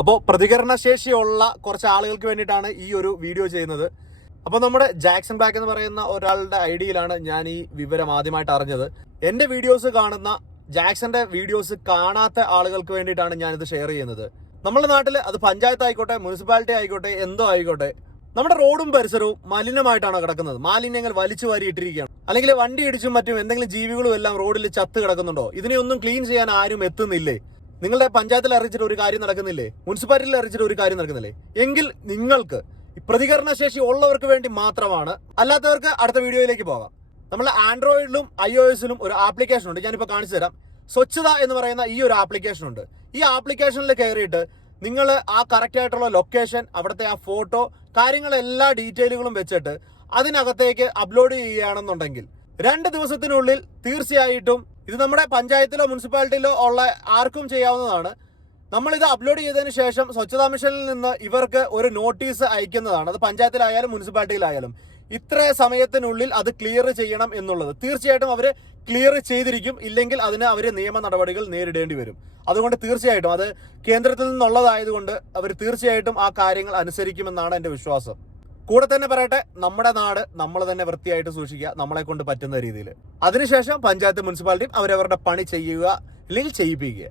അപ്പോൾ പ്രതികരണശേഷിയുള്ള കുറച്ച് ആളുകൾക്ക് വേണ്ടിയിട്ടാണ് ഈ ഒരു വീഡിയോ ചെയ്യുന്നത്. അപ്പോൾ നമ്മുടെ ജാക്സൺ ബാക്ക് എന്ന് പറയുന്ന ഒരാളുടെ ഐഡിയയിലാണ് ഞാൻ ഈ വിവരം ആദ്യമായിട്ട് അറിഞ്ഞത്. എന്റെ വീഡിയോസ് കാണുന്ന ജാക്സന്റെ വീഡിയോസ് കാണാത്ത ആളുകൾക്ക് വേണ്ടിയിട്ടാണ് ഞാനിത് ഷെയർ ചെയ്യുന്നത്. നമ്മുടെ നാട്ടിൽ അത് പഞ്ചായത്ത് ആയിക്കോട്ടെ മുനിസിപ്പാലിറ്റി ആയിക്കോട്ടെ എന്തോ ആയിക്കോട്ടെ നമ്മുടെ റോഡും പരിസരവും മലിനമായിട്ടാണ് കിടക്കുന്നത്. മാലിന്യങ്ങൾ വലിച്ചു വാരിയിട്ടിരിക്കുകയാണ്. അല്ലെങ്കിൽ വണ്ടി ഇടിച്ചും മറ്റും എന്തെങ്കിലും ജീവികളും എല്ലാം റോഡിൽ ചത്ത് കിടക്കുന്നുണ്ടോ? ഇതിനെയൊന്നും ക്ലീൻ ചെയ്യാൻ ആരും എത്തുന്നില്ലേ? നിങ്ങളുടെ പഞ്ചായത്തിൽ അറിയിച്ചിട്ട് ഒരു കാര്യം നടക്കുന്നില്ലേ? മുനിസിപ്പാലിറ്റിയിൽ അറിയിച്ചിട്ട് ഒരു കാര്യം നടക്കുന്നില്ലേ? എങ്കിൽ നിങ്ങൾക്ക് പ്രതികരണ ശേഷി ഉള്ളവർക്ക് വേണ്ടി മാത്രമാണ്. അല്ലാത്തവർക്ക് അടുത്ത വീഡിയോയിലേക്ക് പോകാം. നമ്മൾ ആൻഡ്രോയിഡിലും ഐ ഒ എസിലും ഒരു ആപ്ലിക്കേഷൻ ഉണ്ട്. ഞാനിപ്പോൾ കാണിച്ചു തരാം. സ്വച്ഛത എന്ന് പറയുന്ന ഈ ഒരു ആപ്ലിക്കേഷൻ ഉണ്ട്. ഈ ആപ്ലിക്കേഷനിൽ കയറിയിട്ട് നിങ്ങൾ ആ കറക്റ്റ് ആയിട്ടുള്ള ലൊക്കേഷൻ അവിടുത്തെ ആ ഫോട്ടോ കാര്യങ്ങളെല്ലാ ഡീറ്റെയിലുകളും വെച്ചിട്ട് അതിനകത്തേക്ക് അപ്ലോഡ് ചെയ്യുകയാണെന്നുണ്ടെങ്കിൽ രണ്ട് ദിവസത്തിനുള്ളിൽ തീർച്ചയായിട്ടും ഇത് നമ്മുടെ പഞ്ചായത്തിലോ മുനിസിപ്പാലിറ്റിയിലോ ഉള്ള ആർക്കും ചെയ്യാവുന്നതാണ്. നമ്മൾ ഇത് അപ്ലോഡ് ചെയ്തതിന് ശേഷം സ്വച്ഛതാ മിഷനിൽ നിന്ന് ഇവർക്ക് ഒരു നോട്ടീസ് അയക്കുന്നതാണ്. അത് പഞ്ചായത്തിലായാലും മുനിസിപ്പാലിറ്റിയിലായാലും. ഇത്ര സമയത്തിനുള്ളിൽ അത് ക്ലിയർ ചെയ്യണം എന്നുള്ളത്. തീർച്ചയായിട്ടും അവർ ക്ലിയർ ചെയ്തിരിക്കും. ഇല്ലെങ്കിൽ അതിന് അവർ നിയമ നടപടികൾ നേരിടേണ്ടി വരും. അതുകൊണ്ട് തീർച്ചയായിട്ടും അത് കേന്ദ്രത്തിൽ നിന്നുള്ളതായതുകൊണ്ട് അവർ തീർച്ചയായിട്ടും ആ കാര്യങ്ങൾ അനുസരിക്കുമെന്നാണ് എന്റെ വിശ്വാസം. കൂടെ തന്നെ പറയട്ടെ നമ്മുടെ നാട് നമ്മൾ തന്നെ വൃത്തിയായിട്ട് സൂക്ഷിക്കുക നമ്മളെ കൊണ്ട് പറ്റുന്ന രീതിയിൽ അതിനുശേഷം പഞ്ചായത്ത് മുനിസിപ്പാലിറ്റിയും അവരവരുടെ പണി ചെയ്യുക അല്ലെങ്കിൽ ചെയ്യിപ്പിക്കുക.